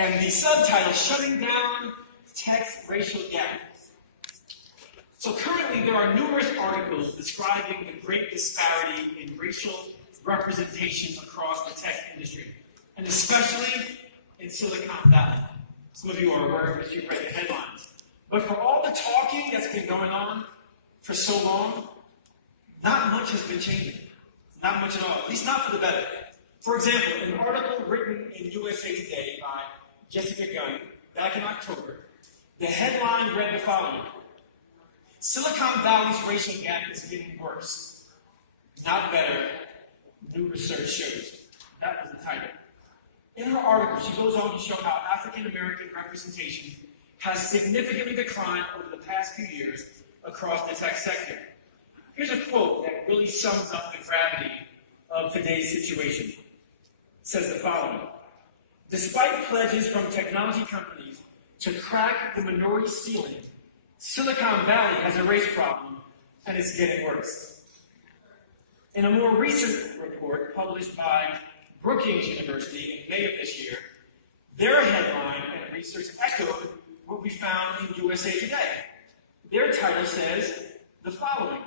And the subtitle, Shutting Down Tech's Racial Gap. So currently there are numerous articles describing the great disparity in racial representation across the tech industry, and especially in Silicon Valley. Some of you are aware of this, you've read the headlines. But for all the talking that's been going on for so long, not much has been changing. Not much at all, at least not for the better. For example, an article written in USA Today by Jessica Gunn back in October, the headline read the following: Silicon Valley's racial gap is getting worse, not better, new research shows. That was the title. In her article, she goes on to show how African American representation has significantly declined over the past few years across the tech sector. Here's a quote that really sums up the gravity of today's situation. It says the following: despite pledges from technology companies to crack the minority ceiling, Silicon Valley has a race problem, and it's getting worse. In a more recent report published by Brookings University in May of this year, their headline and research echoed what we found in USA Today. Their title says the following: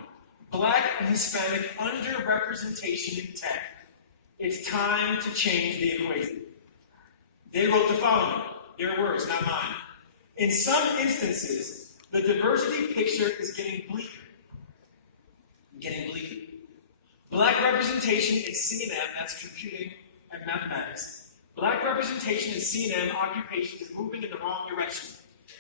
Black and Hispanic underrepresentation in tech. It's time to change the equation. They wrote the following, their words, not mine. In some instances, the diversity picture is getting bleaker. Black representation in C&M, that's computing and mathematics. Black representation in C&M occupations is moving in the wrong direction,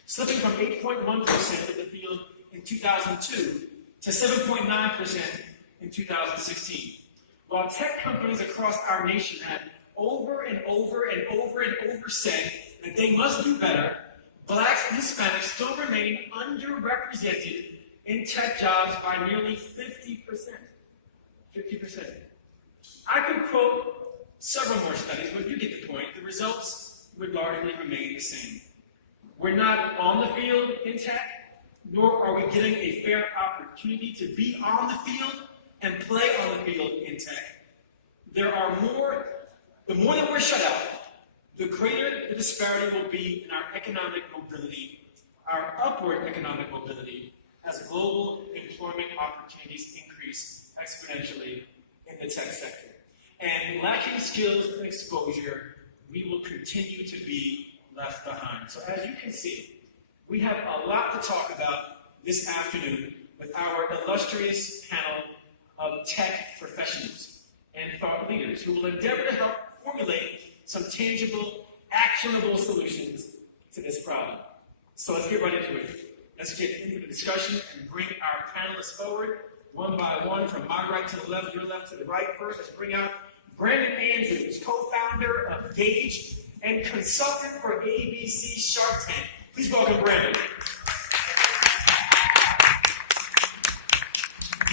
slipping from 8.1% of the field in 2002 to 7.9% in 2016. While tech companies across our nation have over and over said that they must do better, Blacks and Hispanics still remain underrepresented in tech jobs by nearly 50%. 50%. I could quote several more studies, but you get the point. The results would largely remain the same. We're not on the field in tech, nor are we getting a fair opportunity to be on the field and play on the field in tech. The more that we're shut out, the greater the disparity will be in our economic mobility, our upward economic mobility, as global employment opportunities increase exponentially in the tech sector. And lacking skills and exposure, we will continue to be left behind. So as you can see, we have a lot to talk about this afternoon with our illustrious panel of tech professionals and thought leaders who will endeavor to help formulate some tangible, actionable solutions to this problem. So let's get right into it. Let's get into the discussion and bring our panelists forward one by one, from my right to the left, your left to the right. First, let's bring out Brandon Andrews, co-founder of Gage and consultant for ABC Shark Tank. Please welcome Brandon.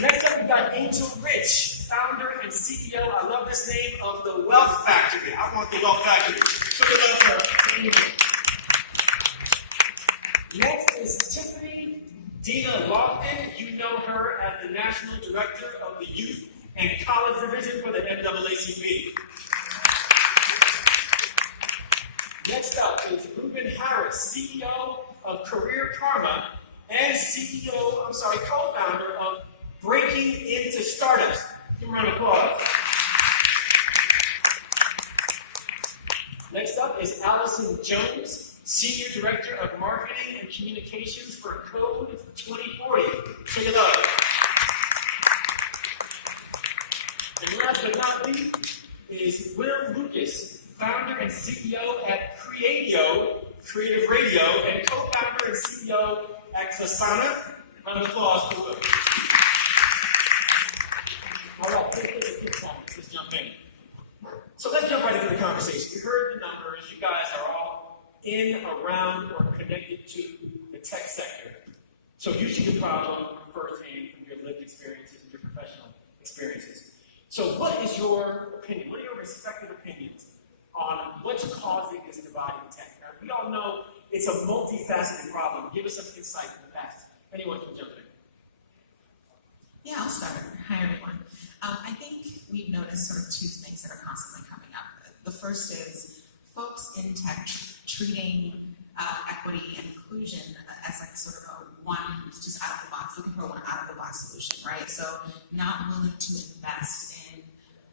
Next up, we've got Angel Rich, founder and CEO, I love this name, of the Wealth Factory. I want the Wealth Factory. So we love her. Angel. Next is Tiffany Dina Lofton. You know her as the National Director of the Youth and College Division for the NAACP. Next up is Ruben Harris, CEO of Career Karma and co-founder of Breaking Into Startups. Give a round of applause. Next up is Allison Jones, Senior Director of Marketing and Communications for Code 2040. Check it out. And last but not least is Will Lucas, founder and CEO at Creatio, Creative Radio, and co-founder and CEO at Klasana. Round of applause for Will. All right, let's jump in. So let's jump right into the conversation. You heard the numbers. You guys are all in, around, or connected to the tech sector. So you see the problem firsthand from your lived experiences and your professional experiences. So what is your opinion? What are your respective opinions on what's causing this divide in tech? Now, we all know it's a multifaceted problem. Give us some insight from the past. Anyone can jump in. Yeah, I'll start. Hi, everyone. I think we've noticed sort of two things that are constantly coming up. The first is folks in tech treating equity and inclusion as like sort of a one, just out of the box, looking for one out of the box solution, right? So not willing to invest in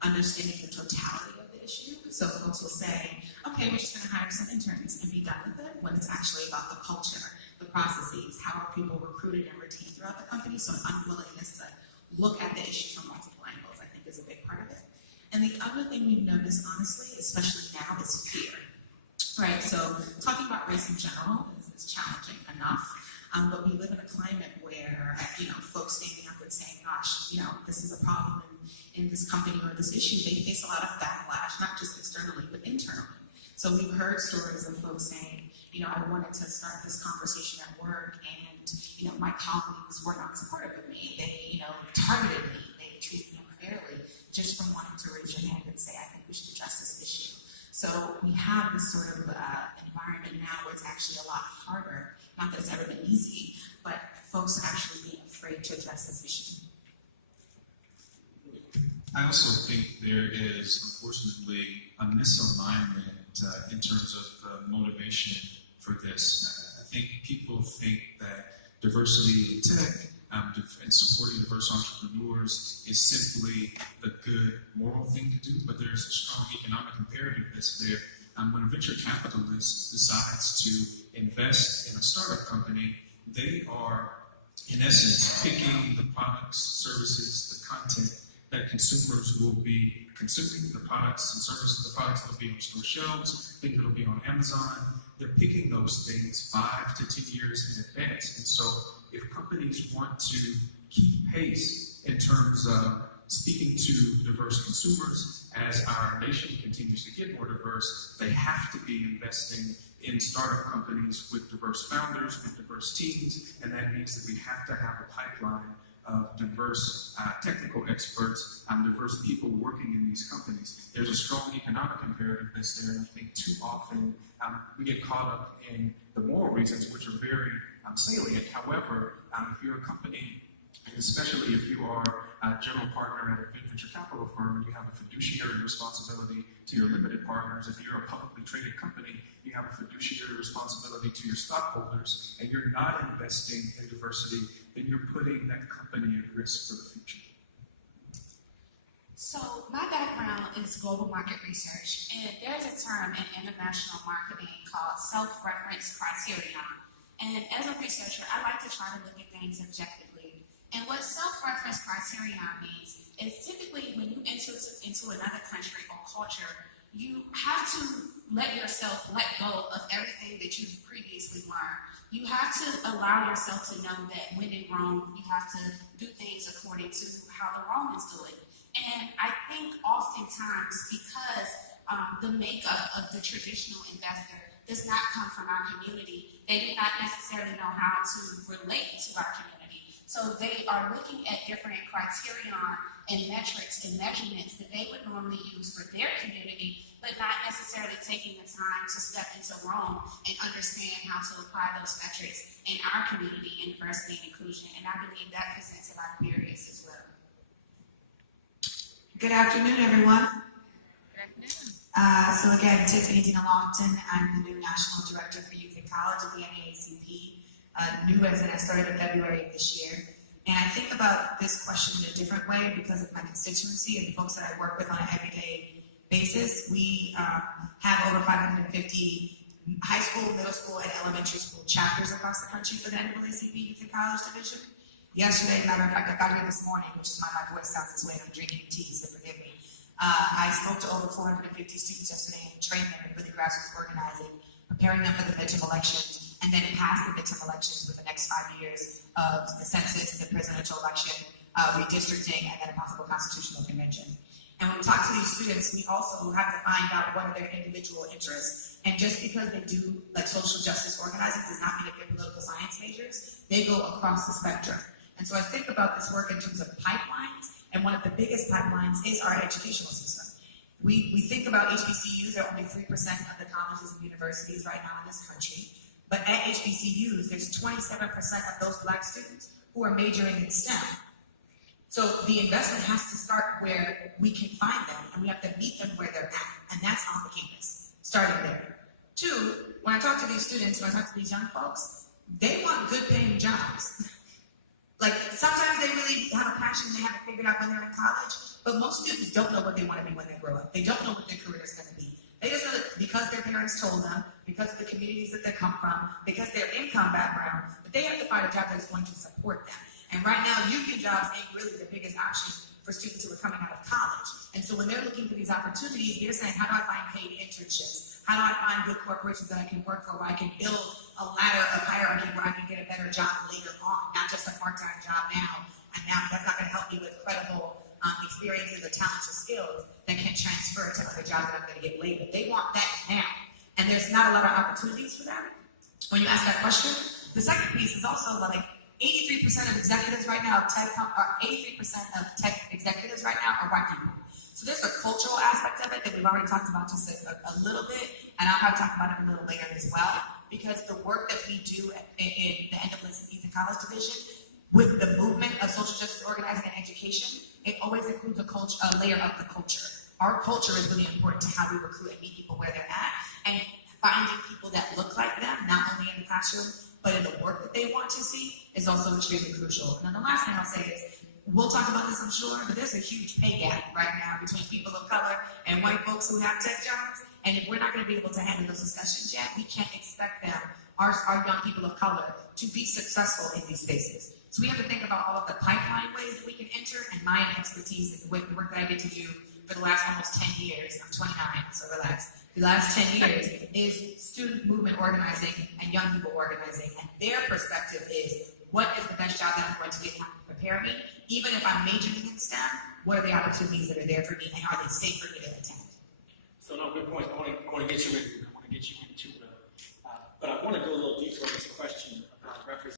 understanding the totality of the issue. So folks will say, okay, we're just going to hire some interns and be done with it, when it's actually about the culture, the processes, how are people recruited and retained throughout the company. So an unwillingness to look at the issue from multiple angles, I think, is a big part of it. And the other thing we've noticed, honestly, especially now, is fear. Right, so talking about race in general is challenging enough, but we live in a climate where, folks standing up and saying, gosh, this is a problem in this company or this issue, they face a lot of backlash, not just externally, but internally. So we've heard stories of folks saying, I wanted to start this conversation at work and, my colleagues were not supportive of me. They, targeted me. They treated me unfairly just from wanting to raise your hand and say, I think we should address this issue. So we have this sort of environment now where it's actually a lot harder, not that it's ever been easy, but folks actually being afraid to address this issue. I also think there is, unfortunately, a misalignment in terms of the motivation for this. I think people think that diversity in tech and supporting diverse entrepreneurs is simply a good moral thing to do, but there's a strong economic imperative that's there. When a venture capitalist decides to invest in a startup company, they are, in essence, picking the products, services, the content that consumers will be consuming, the products and services, the products that will be on store shelves, things that will be on Amazon. They're picking those things 5 to 10 years in advance. And so if companies want to keep pace in terms of speaking to diverse consumers, as our nation continues to get more diverse, they have to be investing in startup companies with diverse founders, with diverse teams, and that means that we have to have a pipeline of diverse technical experts, diverse people working in these companies. There's a strong economic imperative that's there, and I think too often we get caught up in the moral reasons, which are very salient. However, if you're a company, and especially if you are a general partner at a venture capital firm, you have a fiduciary responsibility to your limited partners. If you're a publicly traded company, you have a fiduciary responsibility to your stockholders, and you're not investing in diversity, then you're putting that company at risk for the future. So my background is global market research, and there's a term in international marketing called self-reference criterion. And as a researcher, I like to try to look at things objectively. And what self-reference criterion means is typically when you enter into another country or culture, you have to let yourself let go of everything that you've previously learned. You have to allow yourself to know that when in Rome, you have to do things according to how the Romans do it. And I think oftentimes because the makeup of the traditional investor does not come from our community, they do not necessarily know how to relate to our community. So they are looking at different criterion and metrics and measurements that they would normally use for their community, but not necessarily taking the time to step into Rome and understand how to apply those metrics in our community in diversity and inclusion. And I believe that presents a lot of barriers as well. Good afternoon, everyone. Good afternoon. So again, Tiffany Dina Lofton. I'm the new National Director for Youth and College at the NAACP. New resident, I started in February of this year. And I think about this question in a different way because of my constituency and the folks that I work with on an everyday basis. We have over 550 high school, middle school, and elementary school chapters across the country for the NAACP Youth and College Division. Yesterday, matter of fact, I got here this morning, which is why my voice sounds this way. I'm drinking tea, so forgive me. I spoke to over 450 students yesterday and trained them in really grassroots organizing, preparing them for the midterm elections, and then past the midterm elections with the next 5 years of the census, the presidential election, redistricting, and then a possible constitutional convention. And when we talk to these students, we also have to find out what are their individual interests. And just because they do like social justice organizing does not mean that they're political science majors. They go across the spectrum. And so I think about this work in terms of pipelines, and one of the biggest pipelines is our educational system. We think about HBCUs, they're only 3% of the colleges and universities right now in this country, but at HBCUs, there's 27% of those Black students who are majoring in STEM. So the investment has to start where we can find them, and we have to meet them where they're at, and that's on the campus, starting there. 2, when I talk to these students, when I talk to these young folks, they want good paying jobs. Like, sometimes they really have a passion, they have it figured out when they're in college, but most students don't know what they want to be when they grow up. They don't know what their career is going to be. They just know that because their parents told them, because of the communities that they come from, because their income background, that they have to find a job that's going to support them. And right now, union jobs ain't really the biggest option for students who are coming out of college. And so when they're looking for these opportunities, they're saying, how do I find paid internships? How do I find good corporations that I can work for, where I can build a ladder of hierarchy where I can get a better job later on, not just a part-time job now. And now that's not going to help me with credible experiences or talents or skills that can transfer to other jobs that I'm going to get later. They want that now. And there's not a lot of opportunities for them. When you ask that question, the second piece is also like 83% of executives right now of tech, or 83% of tech executives right now are white people. So there's a cultural aspect of it that we've already talked about just a little bit, and I'll have to talk about it a little later as well, because the work that we do in the NAACP Youth and College Division with the movement of social justice organizing and education, it always includes a layer of the culture. Our culture is really important to how we recruit and meet people where they're at, and finding people that look like them, not only in the classroom, but in the work that they want to see, is also extremely crucial. And then the last thing I'll say is, we'll talk about this, I'm sure, but there's a huge pay gap right now between people of color and white folks who have tech jobs. And if we're not going to be able to handle those discussions yet, we can't expect them, our young people of color, to be successful in these spaces. So we have to think about all of the pipeline ways that we can enter, and my expertise and the work that I get to do for the last almost 10 years, I'm 29, so relax. The last 10 years is student movement organizing and young people organizing, and their perspective is, what is the best job that I'm going to get to prepare me? Even if I'm majoring in STEM, what are the opportunities that are there for me, and are they safe for me to attend? So no, good point. I want to get you into it, but I want to go a little deeper on this question.